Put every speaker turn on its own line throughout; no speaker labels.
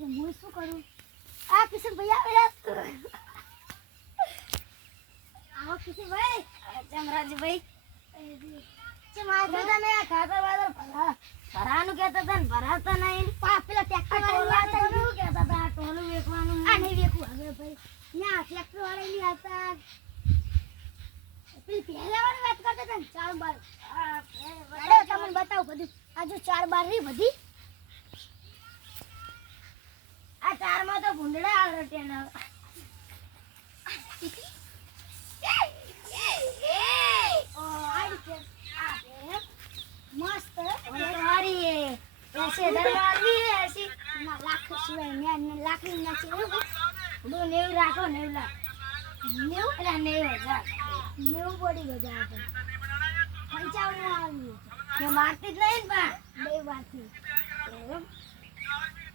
હું શું કરું? આ કિશનભાઈ આવેલા. આવો કિશનભાઈ
ચમરાજભાઈ
ચમ આ
તો તમે ખાતર વાતર ભરા ભરાનું કહેતા હતા ને ભરાતા નહીં.
પા પેલા ટ્રેક્ટર વાળા
શું કહેતા હતા આ ટોલું વેચવાનું
આ નહીં વેખું હવે ભાઈ ના ટ્રેક્ટર વાળા નહીં હતા. વાત કરતા હતા ને ચાર બાર. તમને બતાવું બધું. આ જો ચાર બાર રહી બધી
ચારમાં તો ભૂંડડા આવે તેના.
મસ્ત
ઓય તો હારી એ એસી હે એસી.
લાખ સિવાય ને લાકડી ના છે એવું
હું રાખો નેવું લાખ.
નેવું?
એટલે નેવું હજાર.
નેવું પડી ગયો પંચાવન આવ્યું
મારતી જ નહીં ને પણ.
બે
એમ?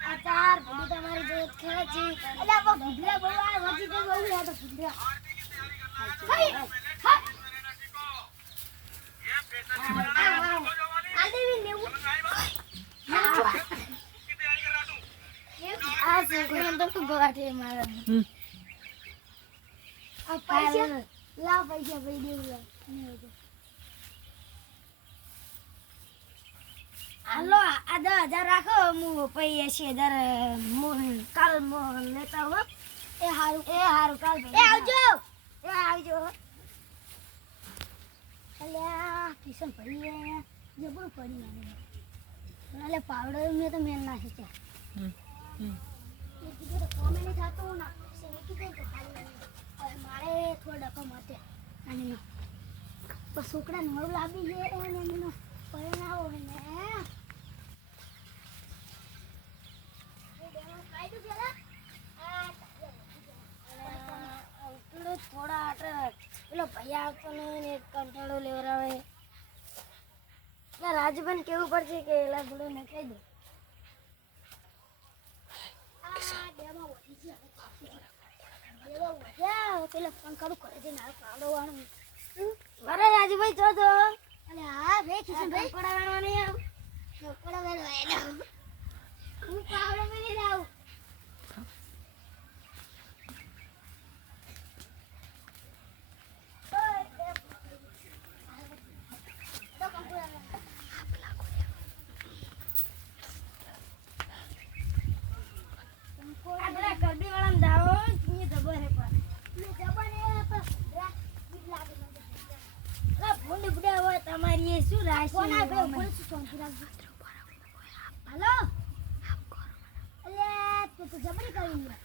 આ ચાર ભૂંડી તમારી ખેલે છે.
એટલે આપણે ભૂંડરા બોલવા આ વધી તો બોલવા. આ
આ તો
આ પૈસા? લાવ પૈસા ભાઈ દેવું લાવ નેવું તો.
હાલો આ દસ હજાર રાખો હું પછી એસી હજાર હું કાલ હું લેતા હો.
એ હારું
એ હારું કાલ
એ આવજો.
એ આવજો
અલ્યા કિશન ભાઈ જબરું પડી એટલે પાવડર મેં તો મેલ નાખી છે. એ કીધું તો કોમે નહીં થતું હવે મારે થોડો ડકો મતે અને નો બસ છોકરા નવ લાવી છે અને એનો પરિણામ હોય ને એ બેનો ખાઈ દઉં પેલા આ
પેલું થોડા આટ પેલો ભાઈ આવતો નહીં ને કંટાળો લેવરાવે ના રાજભાઈ કેવું પડશે કે એલા થોડું નખાઈ દે. રાજભાઈ તો
અને હા ભાઈ કિશનભાઈ
પડાવવાનો નહીં આવ
ચોપડા વેલો એનો હું પાવડો મેલી લાવું
આ પેલા કરબી વાળા દાવો એ ખબર હે પણ આ ભૂંડ બુડા હોય તમારી એ
હાલો. અલ્યા તું તો કરી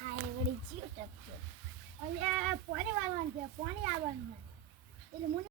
આ એ વળી ચિયો ટપક્યો
અલ્યા પાણી વાળવાનું છે પાણી આવવાનું છે એટલે